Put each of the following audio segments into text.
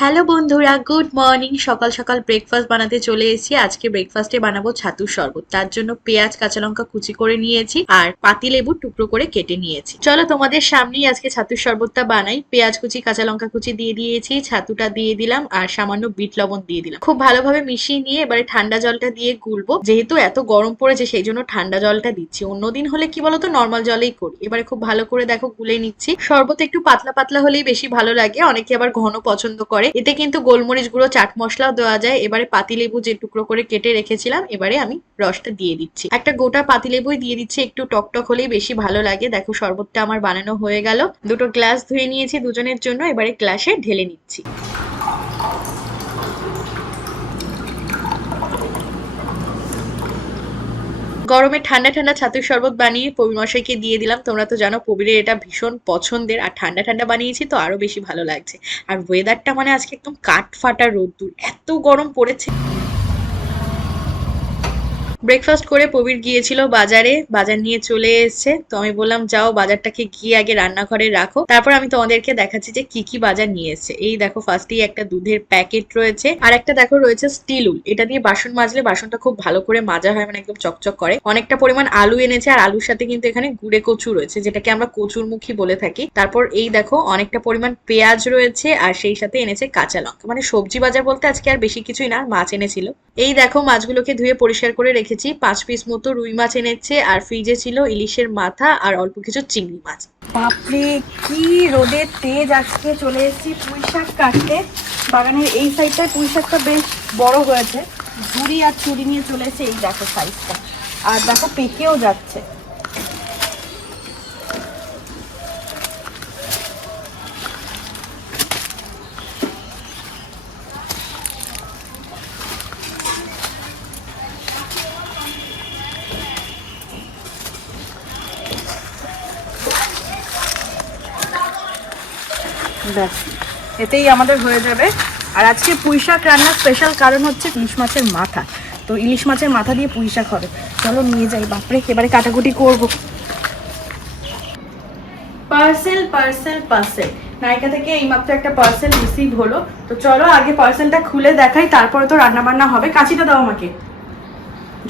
Hello বন্ধুরা, good morning. সকাল সকাল ব্রেকফাস্ট বানাতে চলে এসেছি। আজকে ব্রেকফাস্টে বানাবো ছাতুর শরবত। তার জন্য পেঁয়াজ কাঁচা লঙ্কা কুচি করে নিয়েছি আর পাতিলেবু টুকরো করে কেটে নিয়েছি। চলো তোমাদের সামনেই আজকে ছাতুর শরবতটা বানাই। পেঁয়াজ কুচি কাঁচা লঙ্কা কুচি দিয়ে দিয়েছি, ছাতুটা দিয়ে দিলাম আর সামান্য বিট লবণ দিয়ে দিলাম। খুব ভালোভাবে মিশিয়ে নিয়ে এবারে ঠান্ডা জলটা দিয়ে গুলবো। যেহেতু এত গরম পড়েছে সেই জন্য ঠান্ডা জলটা দিচ্ছি। অন্যদিন হলে কি বলতো, নর্মাল জলেই করি। এবারে খুব ভালো করে দেখো গুলে নিচ্ছি। শরবত একটু পাতলা পাতলা হলেই বেশি ভালো লাগে, অনেকে আবার ঘন পছন্দ করে। এতে কিন্তু গোলমরিচ গুঁড়ো, চাট মশলাও দেওয়া যায়। এবারে পাতিলেবু যে টুকরো করে কেটে রেখেছিলাম, এবারে আমি রসটা দিয়ে দিচ্ছি। একটা গোটা পাতিলেবুই দিয়ে দিচ্ছি, একটু টকটক হলেই বেশি ভালো লাগে। দেখো শরবতটা আমার বানানো হয়ে গেল। দুটো গ্লাস ধুয়ে নিয়েছি দুজনের জন্য, এবারে গ্লাসে ঢেলে নিচ্ছি। গরমে ঠান্ডা ঠান্ডা ছাতুর শরবত বানিয়ে প্রবীর মশাইকে দিয়ে দিলাম। তোমরা তো জানো প্রবীরের এটা ভীষণ পছন্দের, আর ঠান্ডা ঠান্ডা বানিয়েছি তো আরো বেশি ভালো লাগছে। আর ওয়েদারটা মানে আজকে একদম কাঠ ফাটা রোদ্দুর, এত গরম পড়েছে। ব্রেকফাস্ট করে প্রবীর গিয়েছিল বাজারে, বাজার নিয়ে চলে এসেছে। তো আমি বললাম যাও বাজারটাকে গিয়ে আগে রান্নাঘরে রাখো, তারপর আমি তোমাদেরকে দেখাচ্ছি যে কি কি বাজার নিয়ে এসেছে। এই দেখো, ফার্স্টেই একটা দুধের প্যাকেট রয়েছে, আর একটা দেখো রয়েছে স্টিল উল। এটা দিয়ে বাসন মাজলে বাসনটা খুব ভালো করে মাজা হয়, মানে একদম চকচক করে। অনেকটা পরিমাণ আলু এনেছে, আর আলুর সাথে কিন্তু এখানে গুড়ে কচু রয়েছে, যেটাকে আমরা কচুরমুখী বলে থাকি। তারপর এই দেখো অনেকটা পরিমাণ পেঁয়াজ রয়েছে, আর সেই সাথে এনেছে কাঁচা লঙ্কা। মানে সবজি বাজার বলতে আজকে আর বেশি কিছুই না, মাছ এনেছিল। এই দেখো মাছগুলোকে ধুয়ে পরিষ্কার করে রেখেছি। 5 পিস মতো রুই মাছ এনেছে, আর ফ্রিজে ছিল ইলিশের মাথা আর অল্প কিছু চিংড়ি মাছ। বাপরে কি রোদের তেজ! আজকে চলে এসেছি পুঁই শাক কাটতে। বাগানের এই সাইডটায় পুঁই শাকটা বেশ বড় হয়েছে। ঝুড়ি আর ছুরি নিয়ে চলে এসেছে। এই দেখো সাইজটা, আর দেখো পেকেও যাচ্ছে। ব্যাস, এতেই আমাদের হয়ে যাবে। আর আজকে পুঁই শাক রান্নার স্পেশাল কারণ হচ্ছে ইলিশ মাছের মাথা। তো ইলিশ মাছের মাথা দিয়ে পুঁই শাক হবে। চলো নিয়ে যাই। বাপরে, এবারে কাটাকুটি করবো। পার্সেল পার্সেল পার্সেল, নায়িকা থেকে এইমাত্র একটা পার্সেল রিসিভ হলো। তো চলো আগে পার্সেলটা খুলে দেখাই, তারপরে তো রান্না বান্না হবে। কাঁচিটা দাও আমাকে।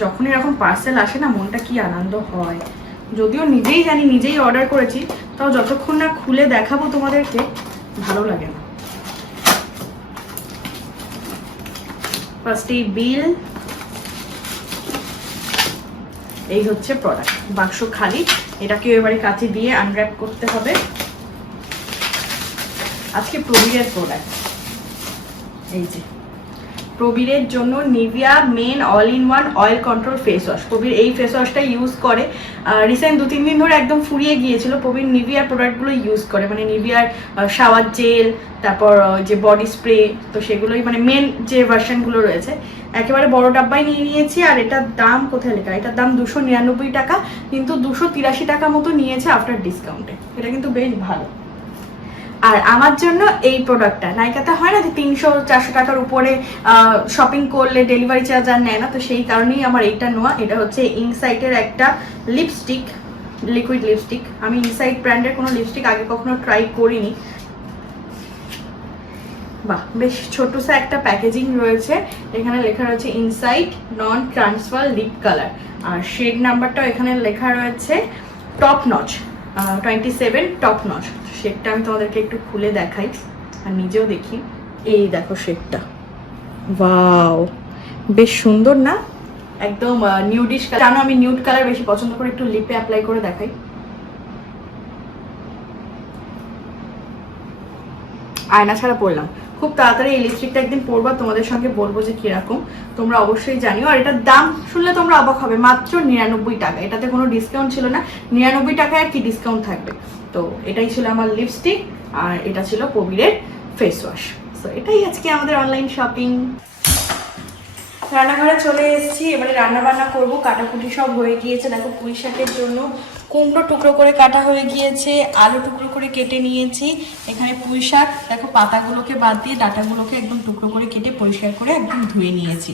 যখন এরকম পার্সেল আসে না, মনটা কি আনন্দ হয়। যদিও নিজেই জানি নিজেই অর্ডার করেছি, তাও যতক্ষণ না খুলে দেখাবো তোমাদেরকে ভালো লাগে না। ফার্স্ট এই বিল, এই হচ্ছে প্রোডাক্ট। বাক্স খালি, এটাকে এবারে কাঁচি দিয়ে আনর্যাপ করতে হবে। আজকে প্রবীরের প্রোডাক্ট, এই যে প্রবীরের জন্য Nivea men all in one oil control face wash. Prabir এই ফেস ওয়াশটা ইউজ করে। রিসেন্ট 2-3 দিন ধরে একদম ফুরিয়ে গিয়েছিল। প্রবীর নিভিয়ার প্রোডাক্টগুলো ইউজ করে, মানে নিভিয়ার শাওয়ার জেল, তারপর যে বডি স্প্রে, তো সেগুলোই মানে মেন যে ভার্সনগুলো রয়েছে। একেবারে বড় ডাব্বাই নিয়ে নিয়েছি। আর এটার দাম কোথায় লেখা? এটার দাম 299 টাকা, কিন্তু 283 টাকা মতো নিয়েছে আফটার ডিসকাউন্টে। এটা কিন্তু বেশ ভালো। আর আমার জন্য এই প্রোডাক্টটা, নাইকাতে হয় না যে 300-400 টাকার উপরে শপিং করলে ডেলিভারি চার্জ আর নেয় না, তো সেই কারণেই আমার এইটা নেওয়া। এটা হচ্ছে ইনসাইটের একটা লিপস্টিক, লিকুইড লিপস্টিক। আমি ইনসাইট ব্র্যান্ডের কোনো লিপস্টিক আগে কখনো ট্রাই করিনি। বাহ, বেশ ছোট্টসা একটা প্যাকেজিং রয়েছে। এখানে লেখা রয়েছে ইনসাইট নন ট্রান্সফার লিপ কালার, আর শেড নাম্বারটাও এখানে লেখা রয়েছে টপ নচ 27 টপ নচ। শেডটা আমি তোমাদেরকে একটু খুলে দেখাই আর নিজেও দেখি। এই দেখো শেডটা, ওয়াও, বেশ সুন্দর না? একদম নিউডিশ কালার। জানো আমি নিউড কালার বেশি পছন্দ করে, একটু লিপে অ্যাপ্লাই করে দেখাই। আয়না ছাড়া পরলাম। খুব তাড়াতাড়ি এই লিপস্টিকটা একদিন পরবা, তোমাদের সঙ্গে বলবো যে কিরকম। তোমরা অবশ্যই জানিও। আর এটার দাম শুনলে তোমরা অবাক হবে, মাত্র 99 টাকা। এটাতে কোনো ডিসকাউন্ট ছিল না। 99 টাকায় আর কি ডিসকাউন্ট থাকবে? তো এটাই ছিল আমার লিপস্টিক, আর এটা ছিল প্রবীরের ফেস ওয়াশ। তো এটাই আজকে আমাদের অনলাইন শপিং। রান্নাঘরে চলে এসেছি, এবারে রান্না বান্না করবো। কাটাকুটি সব হয়ে গিয়েছে। দেখো পুঁই শাকের জন্য কুমড়ো টুকরো করে কাটা হয়ে গিয়েছে, আলু টুকরো করে কেটে নিয়েছি। এখানে পুঁই শাক দেখো পাতাগুলোকে বাদ দিয়ে ডাঁটাগুলোকে একদম টুকরো করে কেটে পরিষ্কার করে একদম ধুয়ে নিয়েছি।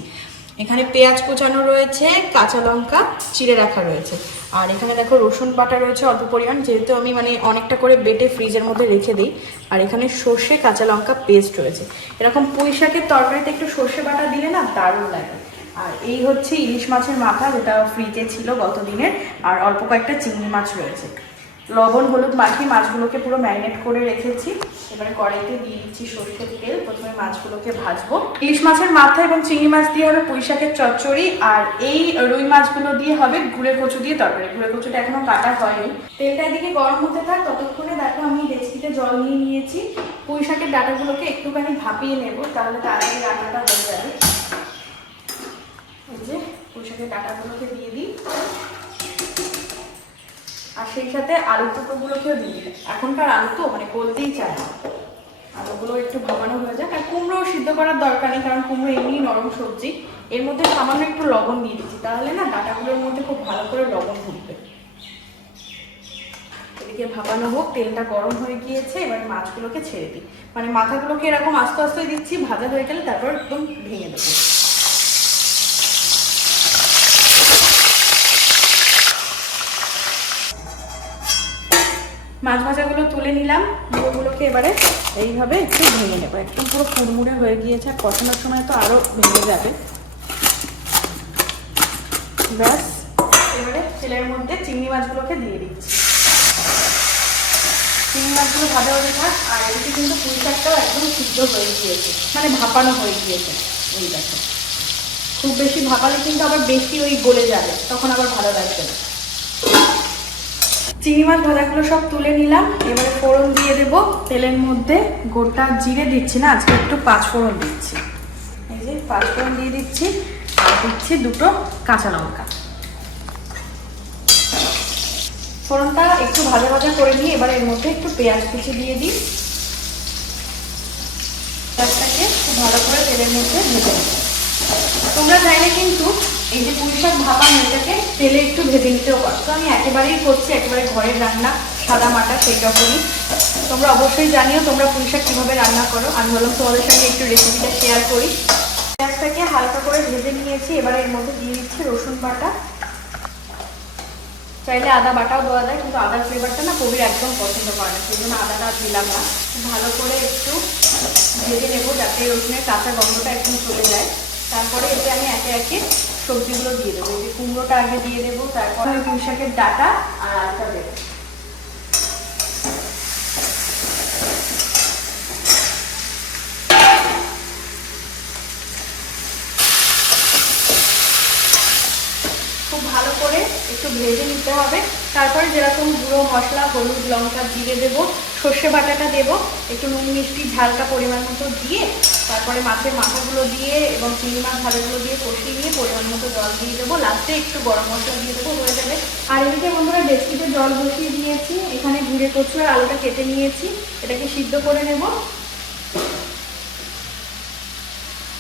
এখানে পেঁয়াজ কুচানো রয়েছে, কাঁচা লঙ্কা চিড়ে রাখা রয়েছে, আর এখানে দেখো রসুন বাটা রয়েছে অল্প পরিমাণ, যেহেতু আমি মানে অনেকটা করে বেটে ফ্রিজের মধ্যে রেখে দিই। আর এখানে সর্ষে কাঁচা লঙ্কা পেস্ট রয়েছে। এরকম পুঁই শাকের তরকারিতে একটু সর্ষে বাটা দিলে না দারুণ লাগে। আর এই হচ্ছে ইলিশ মাছের মাথা, যেটা ফ্রিজে ছিল গত দিনের, আর অল্প কয়েকটা চিংড়ি মাছ রয়েছে। লবণ হলুদ মাখিয়ে মাছগুলোকে পুরো ম্যারিনেট করে রেখেছি। এবারে কড়াইতে দিয়ে দিচ্ছি সরষের তেল। প্রথমে মাছগুলোকে ভাজবো। ইলিশ মাছের মাথা এবং চিংড়ি মাছ দিয়ে হবে পুঁই শাকের চচ্চড়ি, আর এই রুই মাছগুলো দিয়ে হবে গুঁড়ে কচু দিয়ে তরকারি। গুঁড়ে কচুটা এখনো কাটা হয়নি। তেলটা এদিকে গরম হতে থাক, ততক্ষণে দেখো আমি ডেচকিতে জল নিয়ে নিয়েছি। পুঁই শাকের ডাঁটাগুলোকে একটুখানি ভাপিয়ে নেব, তাহলে তাড়াতাড়ি রান্নাটা হয়ে যাবে। এই যে পুঁই শাকের ডাঁটাগুলোকে দিয়ে দিই, আর সেই সাথে আলুর টুকরোগুলোকেও দিয়ে দিই। এখনকার আলু তো মানে গলতেই চায় না, আলুগুলো একটু ভাপানো হয়ে যাক। আর কুমড়ো সিদ্ধ করার দরকার নেই, কারণ কুমড়ো এমনি নরম সবজি। এর মধ্যে সামান্য একটু লবণ দিয়ে দিচ্ছি, তাহলে না ডাঁটাগুলোর মধ্যে খুব ভালো করে লবণ ঢুকবে। এদিকে ভাপানো হোক, তেলটা গরম হয়ে গিয়েছে। এবার মাছগুলোকে ছেড়ে দিই, মানে মাথাগুলোকে এরকম আস্তে আস্তে দিচ্ছি। ভাজা হয়ে গেলে তারপর একদম ভেঙে দেবো। মাছ ভাজাগুলো তুলে নিলাম, ওগুলোকে এবারে এইভাবে একটু ভেঙে নেবো। একদম পুরো কুড়মুড়ে হয়ে গিয়েছে, আর কষানোর সময় তো আরও ভেঙে যাবে। ব্যাস, এবারে তেলের মধ্যে চিংড়ি মাছগুলোকে দিয়ে দিচ্ছি। চিংড়ি মাছগুলো ভাজা হয়ে থাক, আর এদিকে কিন্তু পুঁই শাকটাও একদম সিদ্ধ হয়ে গিয়েছে, মানে ভাপানো হয়ে গিয়েছে। এই দেখো, খুব বেশি ভাপালে কিন্তু আবার বেশি ওই গলে যাবে, তখন আবার ভালো লাগবে না। চিংড়ি মাছ ভাজাগুলো সব তুলে নিলাম। এবারে ফোড়ন দিয়ে দেবো তেলের মধ্যে। গোটা জিরে দিচ্ছি না, আজকে একটু পাঁচফোড়ন দিচ্ছি। এই যে পাঁচফোড়ন দিয়ে দিচ্ছি, আর দিচ্ছি দুটো কাঁচা লঙ্কা। ফোড়নটা একটু ভাজা ভাজা করে নিয়ে এবার এর মধ্যে একটু পেঁয়াজ কুচি দিয়ে দিই। পেঁয়াজটাকে খুব ভালো করে তেলের মধ্যে ভেজে নেব। তোমরা চাইলে কিন্তু এই যে পুঁই শাক ভাপানো, এটাকে তেলে একটু ভেজে নিতেও পারো। তো আমি একেবারেই করছি, একেবারে ঘরের রান্না, সাদা মাটা সেই রকমই। তোমরা অবশ্যই জানিও তোমরা পুঁই শাক কীভাবে রান্না করো। আমি বললাম তোমাদের সঙ্গে একটু রেসিপিটা শেয়ার করি। পেঁয়াজটাকে হালকা করে ভেজে নিয়েছি। এবারে এর মধ্যে দিয়ে দিচ্ছি রসুন বাটা। চাইলে আদা বাটাও দেওয়া যায়, কিন্তু আদার ফ্লেভারটা না কবির একদম পছন্দ করে না, সেই জন্য আদাটা দিলাম না। ভালো করে একটু ভেজে নেবো, যাতে রসুনের কাঁচা গন্ধটা একদম চলে যায়। তারপরে এতে আমি একে একে সবজিগুলো দিয়ে দেবো। এই যে কুমড়োটা আগে দিয়ে দেবো, তারপরে পুঁই শাকের ডাঁটা আর আলুটা দেবো। খুব ভালো করে একটু ভেজে নিতে হবে। তারপরে যেরকম গুঁড়ো মশলা, হলুদ লঙ্কা জিরে দেবো, সর্ষে বাটাটা দেবো, একটু নুন মিষ্টি ঝালটা পরিমাণ মতো দিয়ে, তারপরে মাছের মাথাগুলো দিয়ে এবং চিংড়ি মাছ ভাজাগুলো দিয়ে কষিয়ে নিয়ে পরিমাণ মতো জল দিয়ে দেবো। লাস্টে একটু গরম মশলা দিয়ে দেবো, হয়ে যাবে। আর এদিকে বন্ধুরা ডেচকিতে জল বসিয়ে দিয়েছি। এখানে গুঁড়ে কচু আর আলুটা কেটে নিয়েছি, এটাকে সিদ্ধ করে নেব।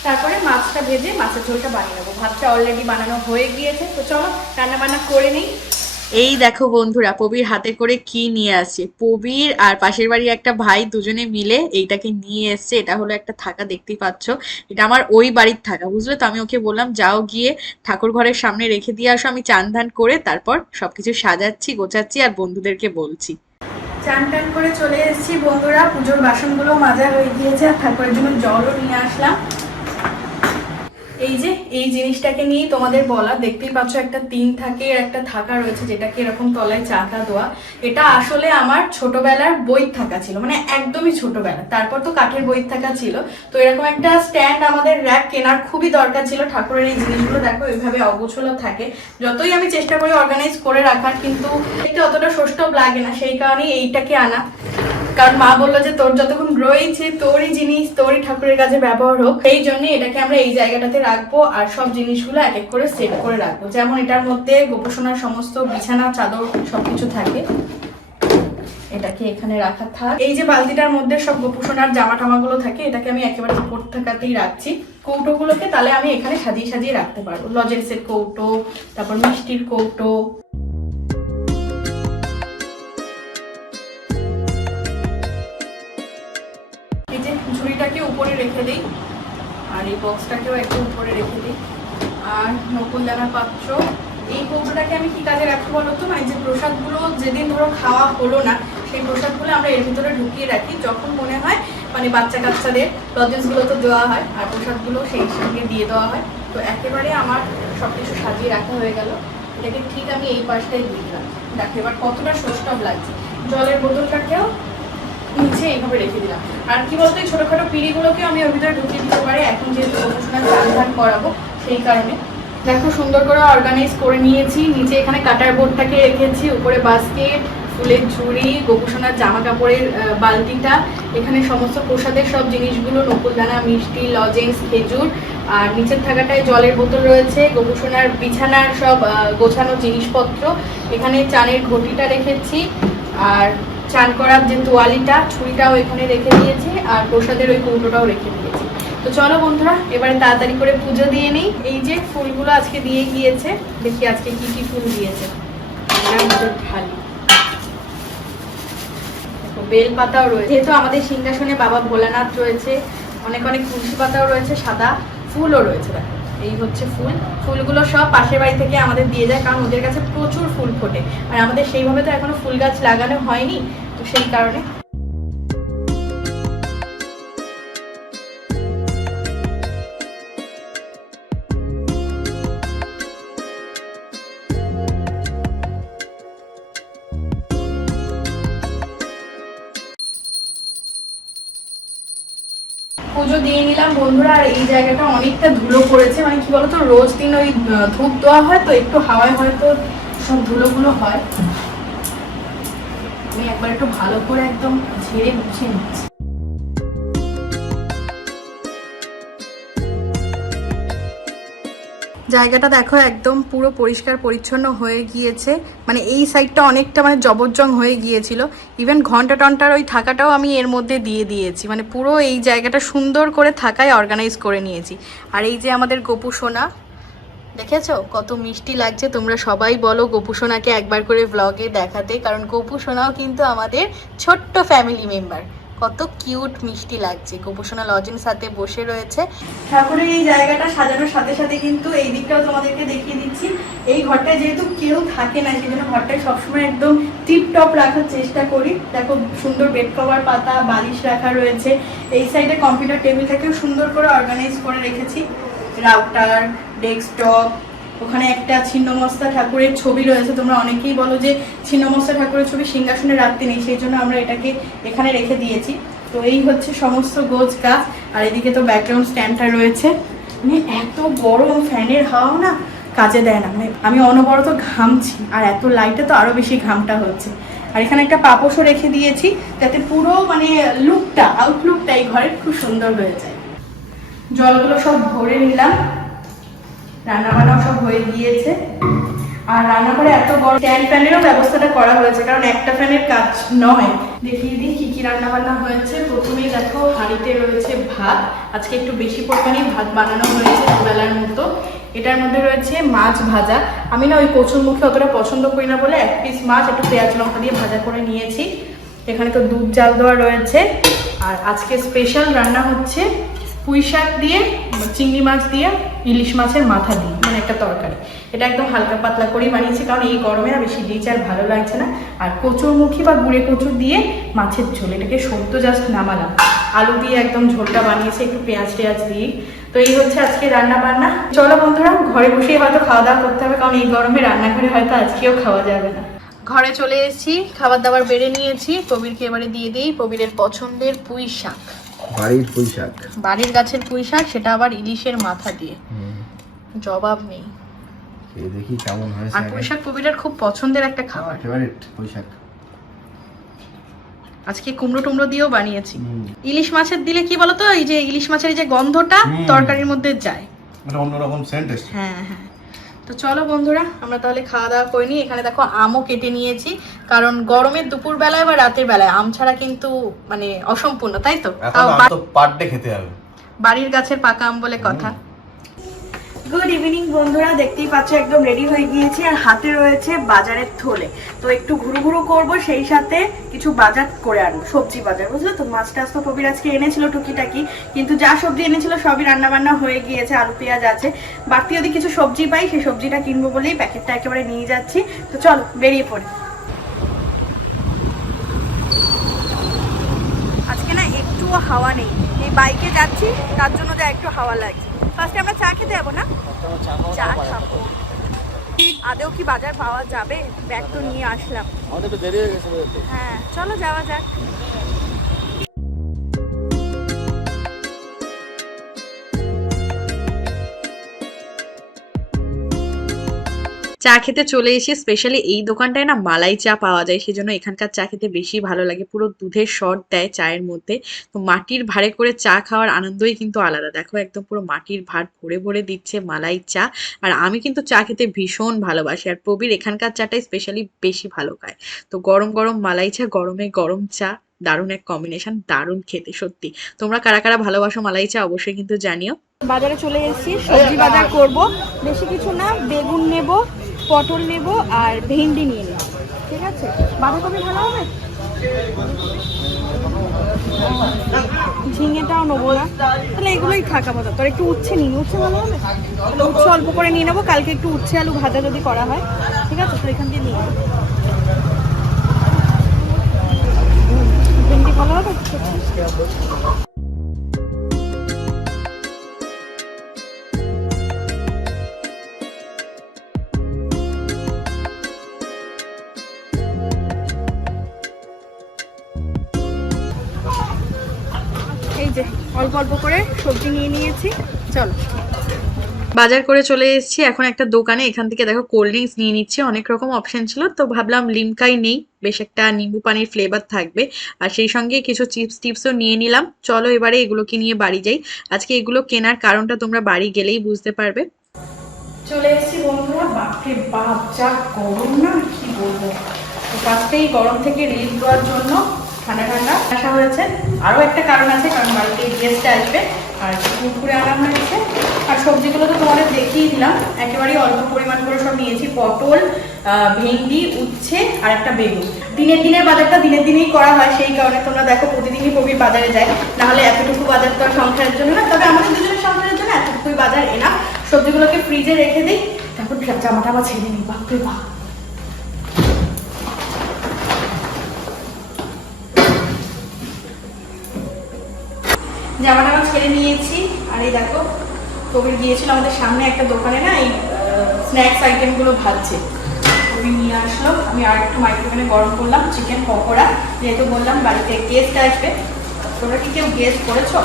তারপরে মাছটা ভেজে মাছের ঝোলটা বানিয়ে নেবো। ভাতটা অলরেডি বানানো হয়ে গিয়েছে, তো চলো রান্না বান্না করে নিই। এই দেখো বন্ধুরা, প্রবীর হাতে করে কি নিয়ে আসছে। প্রবীর আর পাশের বাড়ির একটা ভাই দুজনে মিলে এইটাকে নিয়ে এসছে। এটা হলো একটা থাকা, দেখতেই পাচ্ছ। এটা আমার ওই বাড়ির থাকা, বুঝলে তো। আমি ওকে বললাম যাও গিয়ে ঠাকুর ঘরের সামনে রেখে দিয়ে আসো, আমি চান ধান করে তারপর সবকিছু সাজাচ্ছি গোছাচ্ছি আর বন্ধুদেরকে বলছি। চান টান করে চলে এসেছি বন্ধুরা, পুজোর বাসনগুলো মাজা হয়ে গিয়েছে, আর ঠাকুরের জন্য জলও নিয়ে আসলাম। এই যে এই জিনিসটাকে নিয়ে তোমাদের বলা, দেখতেই পাচ্ছ একটা টিন থাকে আর একটা থাকা রয়েছে, যেটাকে এরকম তলায় চাকা দেওয়া। এটা আসলে আমার ছোটবেলার বই থাকা ছিল, মানে একদমই ছোটবেলা। তারপর তো কাঠের বই থাকা ছিল। তো এরকম একটা স্ট্যান্ড আমাদের র্যাক কেনার খুবই দরকার ছিল। ঠাকুরের এই জিনিসগুলো দেখো এইভাবে অগোছলো থাকে, যতই আমি চেষ্টা করি অর্গানাইজ করে রাখার, কিন্তু এটা অতটা সৌষ্ঠব লাগে না। সেই কারণেই এইটাকে আনা, কারণ মা বললো যে তোর যতক্ষণ রয়েছে তোরই জিনিস তোরই ঠাকুরের কাছে ব্যবহার হোক। এই জন্য এটাকে আমরা এই জায়গাটাতে রাখবো, আর সব জিনিসগুলো এক এক করে সেট করে রাখবো। যেমন এটার মধ্যে গোপোষণার সমস্ত বিছানা চাদর সবকিছু থাকে, এটাকে এখানে রাখা থাক। এই যে বালতিটার মধ্যে সব গোপোষণার জামা টামাগুলো থাকে, এটাকে আমি একেবারে উপর থাকাতেই রাখছি। কৌটোগুলোকে তাহলে আমি এখানে সাজিয়ে সাজিয়ে রাখতে পারবো। লজেন্সের কৌটো, তারপর মিষ্টির কৌটো। ঝুড়িটাকে উপরে রেখে দিই, আর এই বক্সটাকেও একটু উপরে রেখে দিই। আর নকুলদানার পাত্র। এই কৌটোটাকে আমি কি কাজে রাখবো বলতো, মানে যে প্রসাদগুলো যেদিন ধরো খাওয়া হলো না সেই প্রসাদগুলো আমরা এর ভিতরে ঢুকিয়ে রাখি, যখন মনে হয় মানে বাচ্চা কাচ্চাদের লজেন্সগুলো তো দেওয়া হয় আর প্রসাদগুলো সেই সঙ্গে দিয়ে দেওয়া হয়। তো একেবারে আমার সব কিছু সাজিয়ে রাখা হয়ে গেল। এটাকে ঠিক আমি এই পাশটাই দিয়ে দিলাম। দেখো এবার কতটা সস্টভ লাগছে। জলের বোতলটাকেও নিচে এইভাবে রেখে দিলাম। আর কি বলতো, এই ছোটোখাটো পিঁড়িগুলোকেও আমি ওর ভিতরে ঢুকিয়ে দিতে পারি, এখন যেহেতু গবেষণার চান করাবো সেই কারণে। দেখো সুন্দর করে অর্গানাইজ করে নিয়েছি। নিচে এখানে কাটার বোর্ডটাকে রেখেছি, উপরে বাস্কেট, ফুলের ঝুড়ি, গোপুসোনার জামা কাপড়ের বালতিটা, এখানে সমস্ত প্রসাদের সব জিনিসগুলো, নকুলদানা, মিষ্টি, লজেন্স, খেজুর, আর নিচের থাকাটায় জলের বোতল রয়েছে, গোপুসোনার বিছানার সব গোছানো জিনিসপত্র, এখানে চানের ঘটিটা রেখেছি, আর চান করার যে তোয়ালিটা, ছুরিটাও এখানে রেখে দিয়েছি, আর প্রসাদের ওই কৌটোটাও রেখে দিয়েছি। তো চলো বন্ধুরা এবারে তাড়াতাড়ি করে পুজো দিয়ে নিই। এই যে ফুলগুলো আজকে দিয়ে গিয়েছে, দেখি আজকে কি কি ফুল দিয়েছে। ঢালি বেল পাতাও রয়েছে, যেহেতু আমাদের সিংহাসনে বাবা ভোলানাথ রয়েছে, অনেক অনেক তুলসী পাতাও রয়েছে, সাদা ফুলও রয়েছে। দেখো এই হচ্ছে ফুল। ফুলগুলো সব পাশের বাড়ি থেকে আমাদের দিয়ে যায়, কারণ ওদের কাছে প্রচুর ফুল ফোটে, আর আমাদের সেইভাবে তো এখনো ফুল গাছ লাগানো হয়নি, তো সেই কারণে। পুজো দিয়ে নিলাম বন্ধুরা। আর এই জায়গাটা অনেকটা ধুলো পড়েছে, মানে কি বলতো রোজ দিন ওই ধূপ দেওয়া হয় তো একটু হাওয়ায় হয়তো সব ধুলোগুলো হয়। আমি একবার একটু ভালো করে একদম ঝেড়ে মুছে নিচ্ছি। জায়গাটা দেখো একদম পুরো পরিষ্কার পরিচ্ছন্ন হয়ে গিয়েছে, মানে এই সাইডটা অনেকটা মানে জবরজং হয়ে গিয়েছিল। ইভেন ঘন্টা টন্টার ওই থাকাটাও আমি এর মধ্যে দিয়ে দিয়েছি, মানে পুরো এই জায়গাটা সুন্দর করে থাকায় অর্গানাইজ করে নিয়েছি। আর এই যে আমাদের গোপু সোনা, দেখেছো কত মিষ্টি লাগছে। তোমরা সবাই বলো গোপু সোনাকে একবার করে ব্লগে দেখাতে, কারণ গোপু সোনাও কিন্তু আমাদের ছোট্ট ফ্যামিলি মেম্বার। কত কিউট মিষ্টি লাগছে। গোপুসোনা লজেন্স সাথে বসে রয়েছে। ঠাকুরের এই জায়গাটা সাজানোর সাথে সাথে কিন্তু এই দিকটাও তোমাদেরকে দেখিয়ে দিচ্ছি। এই ঘরটায় যেহেতু কেউ থাকে না, সেই জন্য ঘরটায় সবসময় একদম টিপ টপ রাখার চেষ্টা করি। দেখো সুন্দর বেড কভার পাতা, বালিশ রাখা রয়েছে। এই সাইডে কম্পিউটার টেবিলটাকেও সুন্দর করে অর্গানাইজ করে রেখেছি। রাউটার, ডেস্কটপ, ওখানে একটা ছিন্নমস্তা ঠাকুরের ছবি রয়েছে। তোমরা অনেকেই বলো যে ছিন্নমস্তা ঠাকুরের ছবি সিংহাসনে রাখতে নেই, সেই জন্য আমরা এটাকে এখানে রেখে দিয়েছি। তো এই হচ্ছে সমস্ত গোছ গাছ। আর এদিকে তো ব্যাকগ্রাউন্ড স্ট্যান্ডটা রয়েছে। মানে এত গরম, ফ্যানের হাওয়া না কাজে দেয় না, মানে আমি অনবরত ঘামছি, আর এত লাইটে তো আরো বেশি ঘামটা হচ্ছে। আর এখানে একটা পাপোশও রেখে দিয়েছি, যাতে পুরো মানে লুকটা, আউটলুকটা এই ঘরের খুব সুন্দর হয়ে যায়। জলগুলো সব ভরে নিলাম, রান্না বান্নাও সব হয়ে গিয়েছে। আর রান্নাঘরে এত বড় স্ট্যান্ড ফ্যানেরও ব্যবস্থাটা করা হয়েছে, কারণ একটা ফ্যানের কাজ নয়। দেখিয়ে দিই কি কি রান্না বান্না হয়েছে। প্রথমেই দেখো হাঁড়িতে রয়েছে ভাত, আজকে একটু বেশি পরিমাণে ভাত বানানো হয়েছে দুবেলার মতো। এটার মধ্যে রয়েছে মাছ ভাজা। আমি না ওই কচুর মুখে অতটা পছন্দ করি না বলে এক পিস মাছ একটু পেঁয়াজ লঙ্কা দিয়ে ভাজা করে নিয়েছি। এখানে তো দুধ জাল দেওয়া রয়েছে। আর আজকে স্পেশাল রান্না হচ্ছে পুঁই শাক দিয়ে, চিংড়ি মাছ দিয়ে, ইলিশ মাছের মাথা দিয়ে, মানে একটা তরকারি। এটা একদম হালকা পাতলা করেই বানিয়েছি, কারণ এই গরমে না বেশি রিচ আর ভালো লাগছে না। আর কচুরমুখী বা গুঁড়ে কচুর দিয়ে মাছের ঝোল, এটাকে সদ্য জাস্ট নামালাম। আলু দিয়ে একদম ঝোলটা বানিয়েছি, একটু পেঁয়াজ টেয়াজ দিয়ে। তো এই হচ্ছে আজকে রান্না বান্না। চলো বন্ধুরা ঘরে বসেই হয়তো খাওয়া দাওয়া করতে হবে, কারণ এই গরমে রান্নাঘরে হয়তো আজকেও খাওয়া যাবে না। ঘরে চলে এসেছি, খাবার দাবার বেড়ে নিয়েছি। প্রবীরকে এবারে দিয়ে দিই প্রবীরের পছন্দের পুঁই শাক। বাড়ির পুঁই শাক, বাড়ির গাছের পুঁই শাক, সেটা আবার ইলিশের মাথা দিয়ে, জবাব নেই। দেখি কেমন হয়েছে। আর পুঁই শাক প্রবীরের খুব পছন্দের একটা খাবার, ফেভারিট পুঁই শাক। আজকে কুমড়ো টুমড়ো দিয়েও বানিয়েছি। ইলিশ মাছের দিলে কি বলতো, এই যে ইলিশ মাছের এই যে গন্ধটা তরকারির মধ্যে যায়, মানে অন্যরকম সেন্ট এসে। হ্যাঁ হ্যাঁ। তো চলো বন্ধুরা আমরা তাহলে খাওয়া দাওয়া করে নিই। এখানে দেখো আমও কেটে নিয়েছি, কারণ গরমের দুপুর বেলায় বা রাতের বেলায় আম ছাড়া কিন্তু মানে অসম্পূর্ণ, তাই তো? পার ডে খেতে হবে, বাড়ির গাছের পাকা আম বলে কথা। গুড ইভিনিং বন্ধুরা, দেখতেই পাচ্ছ একদম রেডি হয়ে গিয়েছি আর হাতে রয়েছে বাজারের থলে। তো একটু ঘুরু ঘুরু করবো, সেই সাথে কিছু বাজার করে আনবো, সবজি বাজার, বুঝলে তো। মাছ টাছ তো কবির আজকে এনেছিল টুকিটাকি, কিন্তু যা সবজি এনেছিল সবই রান্না বান্না হয়ে গিয়েছে, আলু পেঁয়াজ আছে। বাড়তি যদি কিছু সবজি পাই সেই সবজিটা কিনবো বলেই প্যাকেটটা একেবারে নিয়ে যাচ্ছি। তো চলো বেরিয়ে পড়ি। আজকে না একটুও হাওয়া নেই, এই বাইকে যাচ্ছি তার জন্য যা একটু হাওয়া লাগছে। ফার্স্টে আমরা চা খেতে যাবো না, চা খাবো। আদেও কি বাজার পাওয়া যাবে? ব্যাগ তো নিয়ে আসলাম, হ্যাঁ চলো যাওয়া যাক। চা খেতে চলে এসে স্পেশালি এই দোকানটায় না মালাই চা পাওয়া যায়, সেজন্য এখানকার চা খেতে বেশি ভালো লাগে। পুরো দুধের শট দেয় চায়ের মধ্যে। তো মাটির ভাঁড়ে করে চা খাওয়ার আনন্দই কিন্তু আলাদা। দেখো একদম পুরো মাটির ভাঁড় ভরে ভরে দিচ্ছে মালাই চা। আর আমি কিন্তু চা খেতে ভীষণ ভালোবাসি, আর প্রবীর এখানকার চাটাই স্পেশালি বেশি ভালো খায়। তো গরম গরম মালাই চা, গরমে গরম চা, দারুণ এক কম্বিনেশন, দারুণ খেতে সত্যি। তোমরা কারা কারা ভালোবাসো মালাই চা অবশ্যই কিন্তু জানিও। বাজারে চলে এসেছি, সবজি বাজার করব। বেশি কিছু না, বেগুন নেব, পটল নেব আর ভেন্ডি নিয়ে নেব, ঠিক আছে। বাঁধাকপি ভালো হবে, ঝিঙেটাও নেবো না, তাহলে এগুলোই থাকা মতো। তোর একটু উচ্ছে নিই, উচ্ছে ভালো হবে, তাহলে উচ্ছে অল্প করে নিয়ে নেবো। কালকে একটু উচ্ছে আলু ভাজা যদি করা হয়, ঠিক আছে, তো এখান দিয়ে নিয়ে নেবো। ভেন্ডি ভালো হবে। এই যে অল্প অল্প করে সবজি নিয়ে নিয়েছি, চলো। বাজার করে চলে এসেছি এখন একটা দোকানে। এখান থেকে দেখো কোল্ড ড্রিঙ্কস নিয়ে নিচ্ছি, অনেক রকম অপশন ছিল, তো ভাবলাম লিমকাই নেই, বেশ একটা নিম্বু পানির ফ্লেভার থাকবে। আর সেই সঙ্গে কিছু চিপস টিপসও নিয়ে নিলাম। চলো এবারে এগুলোকে নিয়ে বাড়ি যাই। আজকে এগুলো কেনার কারণটা তোমরা বাড়ি গেলেই বুঝতে পারবে। চলে এসেছি বন্ধুরা, বাপরে বাপ যা গরম না, কি বলবো। তো ফার্স্টেই গরম থেকে রিলিফ দেওয়ার জন্য ঠান্ডা ঠান্ডা আসা হয়েছে। আরও একটা কারণ আছে, কারণ বাড়িতে গেস্ট আসবে, আর কুরকুরে আনা হয়েছে। আর সবজিগুলো তো তোমাদের দেখিয়ে দিলাম, একেবারেই অল্প পরিমাণ করে সব নিয়েছি। পটল, ভেন্ডি, উচ্ছে আর একটা বেগুন। দিনের বাজারটা দিনের দিনেই করা হয়, সেই কারণে তোমরা দেখো প্রতিদিনই প্রবীর বাজারে যায়, নাহলে এতটুকু বাজার তো আর সংসারের জন্য না। তবে আমাদের দুজনের সংসারের জন্য এতটুকুই বাজার এনা। সবজিগুলোকে ফ্রিজে রেখে দিই, তারপর জামা টামা ছেড়ে নিই। বাপরে বাপ, জামা টামা ছেড়ে নিয়েছি। আর এই দেখো কবির গিয়েছিল আমাদের সামনে একটা দোকানে না, এই স্ন্যাক্স আইটেমগুলো ভাজছে, কবির নিয়ে আসলো। আমি আর একটু মাইক্রোওভেনে গরম করলাম চিকেন পকোড়া, যেহেতু বললাম বাড়িতে গেস্ট আসবে। তোমরা কি কেউ গেস্ট করেছো?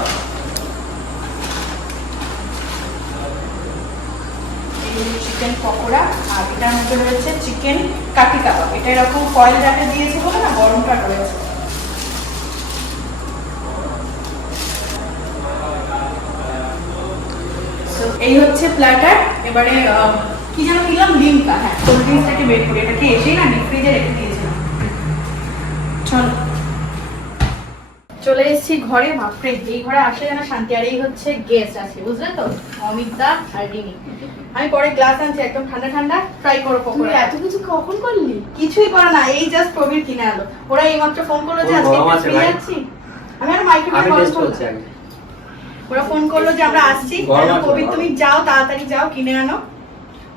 চিকেন পকোড়া, আর এটার মধ্যে রয়েছে চিকেন কাঠি কাবাব। এটা এরকম ফয়েল র্যাপে দিয়েছে বলে না গরমটা রয়েছে। এই হচ্ছে প্ল্যাটার। এবারে কি যেন নিলাম, লিমকা, হ্যাঁ কোল্ড ড্রিঙ্কসটাকে বের করি। এটাকে এসেই না ডিপ ফ্রিজে রেখে দিয়েছিলাম। চলো চলে এসেছি ঘরে। বাপরে, এই ঘরে আসলে যেন শান্তি। আর এই হচ্ছে গেস্ট আছে, বুঝলে তো, অমিত দা আর রিনি। আমি পরে গ্লাস আনছি, একদম ঠান্ডা ঠান্ডা ট্রাই করো পকোড়া। এত কিছু কখন করলি? কিছুই করা না, এই জাস্ট প্রবীর কিনে আলো। ওরা এইমাত্র ফোন করলো যে আজকে ফ্রি আছি। আমি আর মাইক্রোওয়েভ কল করছি, ওরা ফোন করলো যে আমরা আসছি। প্রবীর তুমি যাও, তাড়াতাড়ি যাও কিনে আনো।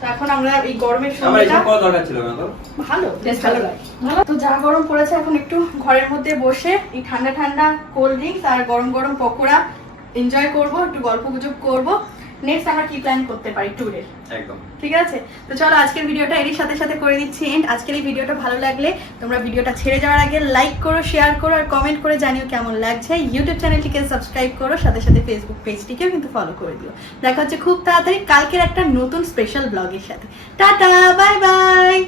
তো এখন আমরা এই গরমের সময়টা ভালো, বেশ ভালো লাগে। তো যা গরম পড়েছে, এখন একটু ঘরের মধ্যে বসে এই ঠান্ডা ঠান্ডা কোল্ড ড্রিঙ্কস আর গরম গরম পকোড়া এনজয় করব, একটু গল্প গুজব করবো। নেক্সট আমরা কি প্ল্যান করতে পারি ট্যুরের, একদম ঠিক আছে। তো চলো আজকের ভিডিওটা এরই সাথে সাথে করে দিচ্ছি এন্ড। আজকের এই ভিডিওটা ভালো লাগলে তোমরা ভিডিওটা ছেড়ে যাওয়ার আগে লাইক করো, শেয়ার করো আর কমেন্ট করে জানিও কেমন লাগছে। ইউটিউব চ্যানেলটিকে সাবস্ক্রাইব করো, সাথে সাথে ফেসবুক পেজটিকেও কিন্তু ফলো করে দিও। দেখা হচ্ছে খুব তাড়াতাড়ি কালকের একটা নতুন স্পেশাল ব্লগের সাথে। Tata, bye bye.